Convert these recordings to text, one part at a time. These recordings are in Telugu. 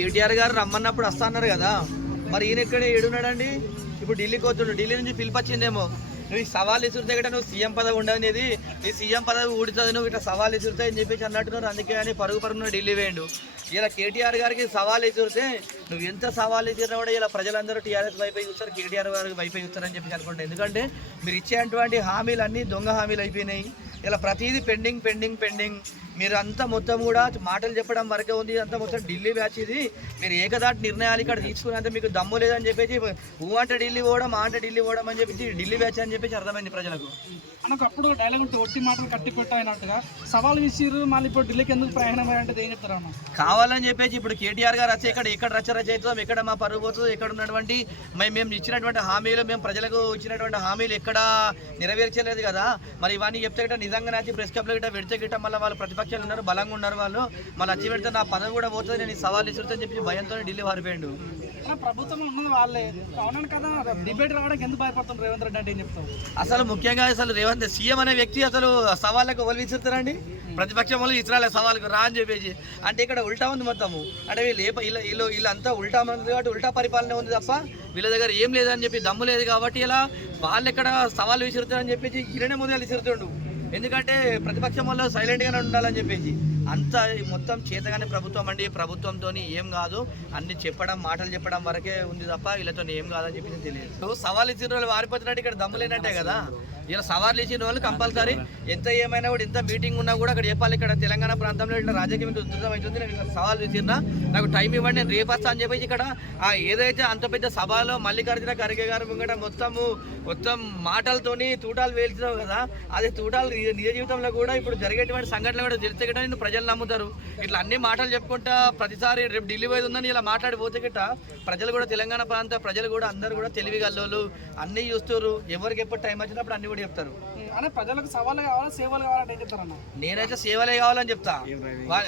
కేటీఆర్ గారు రమ్మన్నప్పుడు వస్తా అన్నారు కదా. మరి ఈయన ఎక్కడ ఏడున్నాడండి? ఇప్పుడు ఢిల్లీకి వస్తుండు. ఢిల్లీ నుంచి పిలిపచ్చిందేమో. నువ్వు ఈ సవాల్ ఇసురుతే గట్రా నువ్వు సీఎం పదవి ఉండనేది నీ సీఎం పదవి ఊడుతుంది నువ్వు ఇట్లా సవాల్ ఇసురుతాయి అని చెప్పేసి అన్నట్టున్నారు. అందుకే అని పరుగు పరుగున ఢిల్లీ వేయండు. ఇలా కేటీఆర్ గారికి సవాల్ ఇసురితే నువ్వు ఎంత సవాల్ ఇచ్చినా కూడా ఇలా ప్రజలందరూ టీఆర్ఎస్ వైపే చూస్తారు కేటీఆర్ గారికి వైపే చూస్తారని చెప్పేసి అనుకుంటాను ఎందుకంటే మీరు ఇచ్చేటువంటి హామీలు అన్నీ దొంగ హామీలు అయిపోయినాయి. ఇలా ప్రతిదీ పెండింగ్ పెండింగ్ పెండింగ్. మీరు అంతా మొత్తం కూడా మాటలు చెప్పడం వరకే ఉంది. అంతా మొత్తం ఢిల్లీ బ్యాచ్ ఇది. మీరు ఏకదాటి నిర్ణయాలు ఇక్కడ తీసుకునేంత మీకు దమ్ము లేదని చెప్పేసి ఊ అంటే ఢిల్లీ పోవడం ఆ అంటే ఢిల్లీ పోవడం అని చెప్పేసి ఢిల్లీ బ్యాచ్ అని చెప్పేసి అర్థమైంది ప్రజలకు. మనకు అప్పుడు డైలాగ్ ఉంటే ఒట్టి మాటలు కట్టి పెట్టినట్టుగా సవాల్ విసిరు మళ్ళీ ఇప్పుడు ఢిల్లీకి ఎందుకు ప్రయాణం అంటే ఏం చెప్తారు కావాలని చెప్పేసి ఇప్పుడు కేటీఆర్ గారు వచ్చి ఇక్కడ ఎక్కడ రచ్చ రచ అవుతాం ఎక్కడ మా పరుగు పోతుంది ఎక్కడ ఉన్నటువంటి మేము మేము ఇచ్చినటువంటి హామీలు మేము ప్రజలకు ఇచ్చినటువంటి హామీలు ఎక్కడ నెరవేర్చలేదు కదా. మరి ఇవన్నీ చెప్తే గిట్ట నిజంగా వచ్చి ప్రెస్ క్లబ్లో గిట్ట పెడితే గిట్ట మళ్ళీ వాళ్ళు ప్రతిపక్షాలు ఉన్నారు బలంగా ఉన్నారు వాళ్ళు. మళ్ళీ వచ్చి పెడితే నా పదవి కూడా పోతుంది నేను ఈ సవాల్ ఇస్తుందని చెప్పి భయంతో ఢిల్లీ వారిపోయాడు అన్న, ప్రభుత్వం ఉన్నది వాళ్ళే. కదా డిబేట్ రావడానికి ఎందుకు భయపడుతున్నారు రేవంత్ రెడ్డి అంటే ఏం చెప్తావు? అసలు ముఖ్యంగా అసలు రేవంత్ సీఎం అనే వ్యక్తి అసలు సవాళ్ళకు ఒలి విసురుతారండి? ప్రతిపక్షం వాళ్ళు ఇతరాల సవాళ్ళకు రా అని చెప్పేసి. అంటే ఇక్కడ ఉల్టా ఉంది మొత్తము. అంటే వీళ్ళు ఏ వీళ్ళు వీళ్ళు వీళ్ళంతా ఉల్టా ఉంది కాబట్టి ఉల్టా పరిపాలన ఉంది తప్ప వీళ్ళ దగ్గర ఏం లేదని చెప్పి దమ్ము లేదు కాబట్టి ఇలా వాళ్ళు ఎక్కడ సవాళ్ళు విసురుతారని చెప్పేసి ఈయననే ముందు విసురుతుండు. ఎందుకంటే ప్రతిపక్షం వల్ల సైలెంట్గానే ఉండాలని చెప్పేసి. అంత మొత్తం చేతగానే ప్రభుత్వం అండి. ప్రభుత్వంతో ఏం కాదు. అన్ని చెప్పడం మాటలు చెప్పడం వరకే ఉంది తప్ప వీళ్ళతో ఏం కాదని చెప్పి తెలియదు. సవాల్ ఇచ్చిన వాళ్ళు వారిపోతున్నట్టు ఇక్కడ దమ్ము లేనట్టే కదా. ఇలా సవాళ్ళు ఇచ్చిన వాళ్ళు కంపల్సరీ. ఎంత ఏమైనా కూడా ఎంత మీటింగ్ ఉన్నా కూడా అక్కడ చెప్పాలి. ఇక్కడ తెలంగాణ ప్రాంతంలో ఇట్లా రాజకీయం ఇంత ఉధృతం అవుతుంది నేను ఇక్కడ సవాల్ విసిరినా నాకు టైం ఇవ్వండి నేను రేపు వస్తా అని చెప్పేసి ఇక్కడ ఆ ఏదైతే అంత పెద్ద సభలో మల్లికార్జున ఖర్గే గారు ముంగట మొత్తము మొత్తం మాటలతోని తూటాలు వేల్చినావు కదా అదే తూటాలు నిజ జీవితంలో కూడా ఇప్పుడు జరిగేటువంటి సంఘటనలు కూడా తెలిస్తే గిట్ట నేను ప్రజలు నమ్ముతారు. ఇట్లా అన్ని మాటలు చెప్పుకుంటా ప్రతిసారి రేపు ఢిల్లీ పోయి ఉందని ఇలా మాట్లాడిపోతే గిట్ట ప్రజలు కూడా తెలంగాణ ప్రాంత ప్రజలు కూడా అందరూ కూడా తెలివిగల్లోళ్ళు అన్నీ చూస్తారు ఎవరికి ఎప్పుడు టైం వచ్చినప్పుడు అన్ని కూడా చెప్తారు? అనే ప్రజలకు సవాళ్ళు కావాలా సేవలు కావాలంటే ఏం చెప్తారన్న నేనైతే సేవలే కావాలని చెప్తా.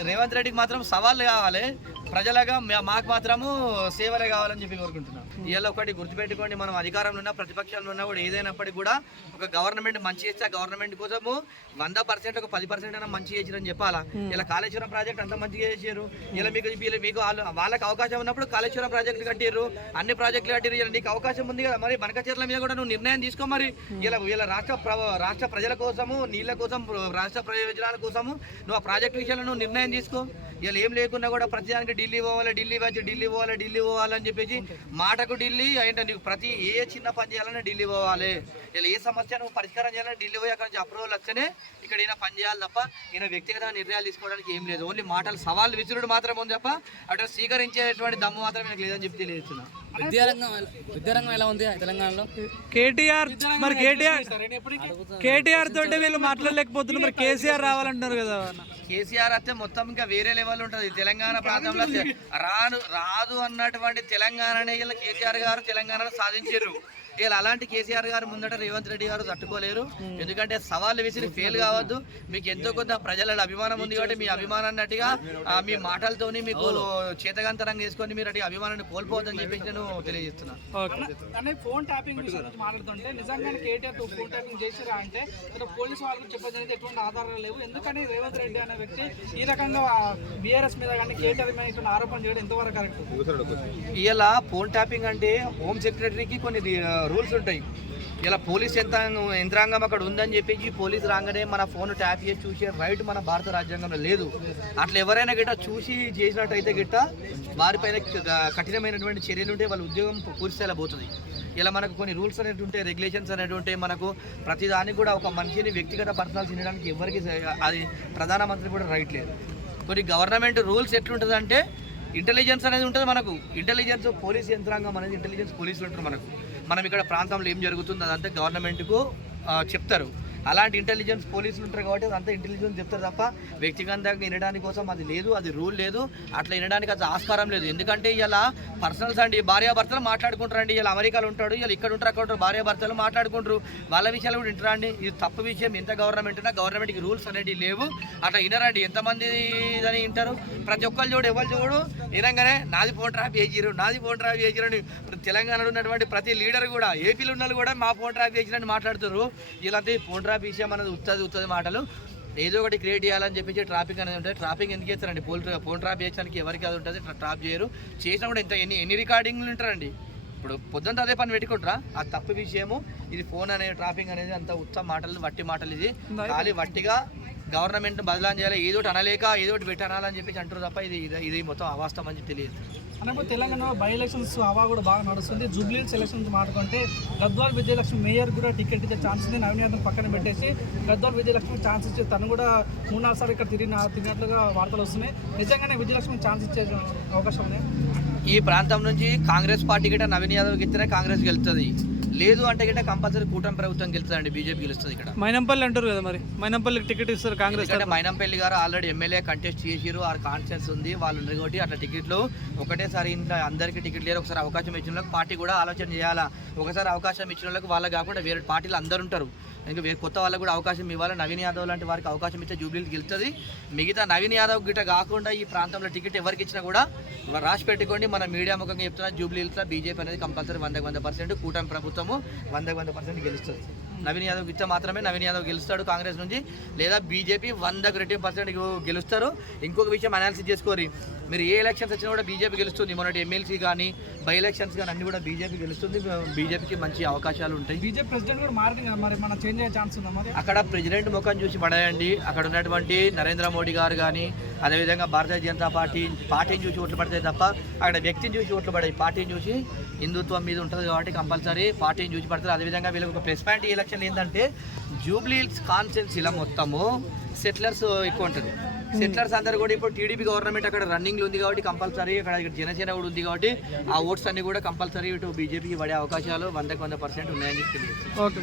రేవంత్ రెడ్డికి మాత్రం సవాళ్ళు కావాలి. ప్రజలుగా మా- మాకు మాత్రము సేవలే కావాలని చెప్పి కోరుకుంటున్నాం. ఇవాళ ఒకటి గుర్తుపెట్టుకోండి మనం అధికారంలో ఉన్న ప్రతిపక్షంలో ఉన్నా కూడా ఏదైనప్పటికీ కూడా ఒక గవర్నమెంట్ మంచి చేస్తే ఆ గవర్నమెంట్ కోసము వంద పర్సెంట్ ఒక పది పర్సెంట్ అయినా మంచి చేసిరని చెప్పాలా? ఇలా కాళేశ్వరం ప్రాజెక్ట్ అంత మంచిగా చేసారు ఇలా మీకు వీళ్ళ- మీకు వాళ్ళు వాళ్ళకి అవకాశం ఉన్నప్పుడు కాళేశ్వరం ప్రాజెక్టులు కట్టిర్రు. అన్ని ప్రాజెక్టులు కట్టిర్రు. ఇలా నీకు అవకాశం ఉంది కదా మరి బనకచర్ల మీద కూడా నువ్వు నిర్ణయం తీసుకో మరి. ఇలా వీళ్ళ రాష్ట్ర ప్ర- రాష్ట్ర ప్రజల కోసము నీళ్ళ కోసం రాష్ట్ర ప్రయోజనాల కోసము నువ్వు ఆ ప్రాజెక్టు విషయంలో నువ్వు నిర్ణయం తీసుకో. ఇలా ఏం లేకున్నా కూడా ప్రతిదానికి ఢిల్లీ పోవాలి ఢిల్లీ వచ్చి ఢిల్లీ పోవాలి ఢిల్లీ పోవాలని చెప్పేసి మాటకు ఢిల్లీ అంటే నీకు ప్రతి ఏ చిన్న పని చేయాలన్నా ఢిల్లీ పోవాలి. ఇలా ఏ సమస్య నువ్వు పరిష్కారం చేయాలని ఢిల్లీ పోయి అక్కడ నుంచి అప్రూవల్ వస్తేనే ఇక్కడ ఈయన పని చేయాలి తప్ప ఈయన వ్యక్తిగత నిర్ణయాలు తీసుకోవడానికి ఏం లేదు. ఓన్లీ మాటలు సవాళ్ళు విసురుడు మాత్రమే ఉంది తప్ప అటు స్వీకరించేటువంటి దమ్ము మాత్రం నాకు లేదని చెప్పి తెలియజేస్తున్నా. విద్యారంగం విద్యారంగం ఎలా ఉంది తెలంగాణలో? కేటీఆర్ మరి కేటీఆర్ కేటీఆర్ తోటి వీళ్ళు మాట్లాడలేకపోతున్నారు. మరి కేసీఆర్ రావాలంటున్నారు కదా. కేసీఆర్ అయితే మొత్తం ఇంకా వేరే లెవెల్ ఉంటుంది. తెలంగాణ ప్రాంతంలో రాను రాదు అన్నటువంటి తెలంగాణనే ఇలా కేసీఆర్ గారు తెలంగాణను సాధించారు. ఇలా అలాంటి కేసీఆర్ గారు ముందట రేవంత్ రెడ్డి గారు తట్టుకోలేరు. ఎందుకంటే సవాళ్ళు విసిరి ఫెయిల్ కావద్దు. మీకు ఎంతో కొంత ప్రజల అభిమానం ఉంది కాబట్టి మీ అభిమానాన్ని అట్టుగా ఆ, మీ మాటలతోని మీకు చేతగంతరంగా చేసుకొని మీరు అటు అభిమానాన్ని కోల్పోవద్దని చెప్పేసి నేను తెలియజేస్తున్నాను ఫోన్ ట్యాపింగ్ మాట్లాడుతుంటే నిజంగానే కేటీఆర్తో ఫోన్ ట్యాపింగ్ చేసిరా అంటే ఇక్కడ పోలీసు వాళ్ళకి చెప్పడానికి ఎటువంటి ఆధారాలు లేవు. ఎందుకని రేవంత్ రెడ్డి అనే వ్యక్తి ఈ రకంగా బీఆర్ఎస్ మీద కానీ కేటీఆర్ మీద ఇటువంటి ఆరోపణ చేయడం ఎంతవరకు కరెక్ట్? ఇలా ఫోన్ ట్యాపింగ్ అంటే హోమ్ సెక్రటరీకి కొన్ని రూల్స్ ఉంటాయి. ఇలా పోలీస్ యంత్రాంగం యంత్రాంగం అక్కడ ఉందని చెప్పేసి పోలీస్ రాగానే మన ఫోన్ ట్యాప్ చేసి చూసే రైట్ మన భారత రాజ్యాంగంలో లేదు. అట్లా ఎవరైనా గిట్ట చూసి చేసినట్టయితే గిట్ట వారిపైన కఠినమైనటువంటి చర్యలు ఉంటే వాళ్ళ ఉద్యోగం పూర్తిస్థాయిలో పోతుంది ఇలా మనకు కొన్ని రూల్స్ అనేవి ఉంటాయి రెగ్యులేషన్స్ అనేవి ఉంటాయి. మనకు ప్రతిదానికి కూడా ఒక మనిషిని వ్యక్తిగత పర్సనల్ తినడానికి ఎవరికి అది ప్రధానమంత్రి కూడా రైట్ లేదు. కొన్ని గవర్నమెంట్ రూల్స్ ఎట్లుంటుంది ఇంటెలిజెన్స్ అనేది ఉంటుంది మనకు. ఇంటెలిజెన్స్ పోలీస్ యంత్రాంగం అనేది ఇంటెలిజెన్స్ పోలీసులు ఉంటారు మనకు. మనం ఇక్కడ ప్రాంతంలో ఏం జరుగుతుంది అదంతా గవర్నమెంట్కు చెప్తారు. అలాంటి ఇంటెలిజెన్స్ పోలీసులు ఉంటారు కాబట్టి అదంతా ఇంటెలిజెన్స్ చెప్తారు తప్ప వ్యక్తిగతంగా వినడానికి కోసం అది లేదు అది రూల్ లేదు. అట్లా వినడానికి అది ఆస్కారం లేదు. ఎందుకంటే ఇలా పర్సనల్స్ అండి భార్యాభర్తలు మాట్లాడుకుంటారండి. ఇలా అమెరికాలో ఉంటాడు ఇలా ఇక్కడ ఉంటారు అక్కడ ఉంటారు భార్యాభర్తలు మాట్లాడుకుంటారు. వాళ్ళ విషయాలు కూడా వింటారండి ఇది తప్పు విషయం. ఎంత గవర్నమెంట్ ఉన్నా గవర్నమెంట్కి రూల్స్ అనేవి లేవు. అట్లా వినరండి. ఎంతమంది అని వింటారు? ప్రతి ఒక్కరు చూడు ఎవరు చూడు వినంగానే నాది ఫోన్ ట్రాప్ చేసిరు నాది ఫోన్ ట్రాప్ చేసిరు అని తెలంగాణలో ఉన్నటువంటి ప్రతి లీడర్ కూడా ఏపీలో ఉన్న కూడా మా ఫోన్ ట్రాప్ చేసిరని మాట్లాడుతారు ఇలాంటి ఫోన్ ట్రాప్ విషయం అనేది ఉత్తది ఉత్తది మాటలు. ఏదో ఒకటి క్రియేట్ చేయాలని చెప్పేసి ట్రాఫిక్ అనేది ఉంటుంది. ట్రాఫిక్ ఎందుకు చేస్తారండి? పోల్ ఫోన్ ట్రాప్ చేయడానికి ఎవరికి అది ఉంటుంది? ట్రాప్ చేయరు. చేసినా కూడా ఎంత ఎన్ని ఎన్ని రికార్డింగ్లు ఉంటారండి? ఇప్పుడు పొద్దున్న అదే పని పెట్టుకుంటారా? ఆ తప్పు విషయము. ఇది ఫోన్ అనే ట్రాఫిక్ అనేది అంత ఉత్తమ మాటలు వట్టి మాటలు ఇది. ఖాళీ వట్టిగా గవర్నమెంట్ బదలాం చేయాలి ఏదో ఒకటి అనలేక ఏదో ఒకటి పెట్టి అనాలని చెప్పేసి అంటారు తప్ప ఇది ఇది- మొత్తం అవాస్తవం అని తెలియదు. అన్నప్పుడు తెలంగాణలో బై ఎలక్షన్స్ హవా కూడా బాగా నడుస్తుంది. జూబ్లీస్ ఎలక్షన్స్ మాట్లాడుకుంటే గద్వాల్ విజయలక్ష్మి మేయర్ కూడా టికెట్ ఇచ్చే ఛాన్స్ ఉంది. నవీన్ యాదవ్ పక్కన పెట్టేసి గద్వాల్ విజయలక్ష్మి ఛాన్స్ ఇచ్చి తను కూడా మూడు నాలుగు సార్లు ఇక్కడ తిరిగిన తిరిగినట్లుగా వార్తలు వస్తున్నాయి. నిజంగానే విజయలక్ష్మి ఛాన్స్ ఇచ్చే అవకాశం ఉంది. ఈ ప్రాంతం నుంచి కాంగ్రెస్ పార్టీ గిట్ట నవీన్ యాదవ్ గెలిస్తేనే కాంగ్రెస్ గెలుస్తుంది లేదు అంటే గిట్ట కంపల్సరీ కూటమి ప్రభుత్వం గెలుస్తుందండి బీజేపీ గెలుస్తుంది ఇక్కడ. మైనంపల్లి అంటారు కదా మరి. మైనంపల్లికి టికెట్ ఇస్తారు కాంగ్రెస్ ఎందుకంటే మైనంపల్లి గారు ఆల్రెడీ ఎమ్మెల్యే కంటెస్ట్ చేసిరు ఆ కాన్ఫిడెన్స్ ఉంది వాళ్ళు ఉన్నారు కాబట్టి అట్లా టికెట్లు ఒకటేసారి ఇంట్లో అందరికీ టికెట్ లేరు ఒకసారి అవకాశం ఇచ్చిన వాళ్ళకి పార్టీ కూడా ఆలోచన చేయాలా? ఒకసారి అవకాశం ఇచ్చిన వాళ్ళకి వాళ్ళకి కాకుండా వేరే పార్టీలు అందరు ఉంటారు. ఇంకా వేరే కొత్త వాళ్ళకి కూడా అవకాశం ఇవ్వాలి. నవీన్ యాదవ్ లాంటి వారికి అవకాశం ఇచ్చే జూబ్లీ గెలుస్తుంది. మిగతా నవీన్ యాదవ్ గిట్ట కాకుండా ఈ ప్రాంతంలో టికెట్ ఎవరికి ఇచ్చినా కూడా రాసి పెట్టుకోండి. మన మీడియా ముఖంగా చెప్తున్నా జూబ్లీ హిల్స్లో బీజేపీ అనేది కంపల్సరీ వందకు వంద పర్సెంట్ కూటమి మాత్రము వందకు వంద పర్సెంట్ గెలుస్తుంది నవీన్ యాదవ్ ఇచ్చే మాత్రమే నవీన్ యాదవ్ గెలుస్తాడు కాంగ్రెస్ నుంచి. లేదా బీజేపీ వందకు రెడ్డి పర్సెంట్ గెలుస్తారు. ఇంకొక విషయం అనాలిసిస్ చేసుకోరి మీరు ఏ ఎలక్షన్స్ వచ్చినా కూడా బీజేపీ గెలుస్తుంది. మొన్నటి ఎమ్మెల్సీ కానీ బై ఎలక్షన్స్ కానీ అన్ని కూడా బీజేపీ గెలుస్తుంది. బీజేపీకి మంచి అవకాశాలు ఉంటాయి. బీజేపీ ప్రెసిడెంట్ కూడా మారింది కదా మరి మన చేంజ్ అయ్యే ఛాన్స్ ఉందా మరి? అక్కడ ప్రెసిడెంట్ ముఖం చూసి పడేయండి. అక్కడ ఉన్నటువంటి నరేంద్ర మోడీ గారు కానీ అదేవిధంగా భారతీయ జనతా పార్టీ పార్టీని చూసి ఓట్లు పడతాయి తప్ప అక్కడ వ్యక్తిని చూసి ఓట్లు పడాయి పార్టీని చూసి హిందుత్వం మీద ఉంటుంది కాబట్టి కంపల్సరీ పార్టీని చూసి పడతారు. అదేవిధంగా వీళ్ళకి ఒక ప్లస్ పాయింట్ ఈ ఎలక్షన్ ఏంటంటే జూబ్లీ కాన్స్టెన్సీలో మొత్తము సెటిలర్స్ ఎక్కువ ఉంటుంది. సెటిలర్స్ అందరు కూడా ఇప్పుడు టీడీపీ గవర్నమెంట్ అక్కడ రన్నింగ్ ఉంది కాబట్టి కంపల్సరీ అక్కడ ఇక్కడ జనసేన కూడా ఉంది కాబట్టి ఆ ఓట్స్ అన్ని కూడా కంపల్సరీ ఇటు బీజేపీకి పడే అవకాశాలు వందకు వంద పర్సెంట్ ఉన్నాయని చెప్పింది ఓకే.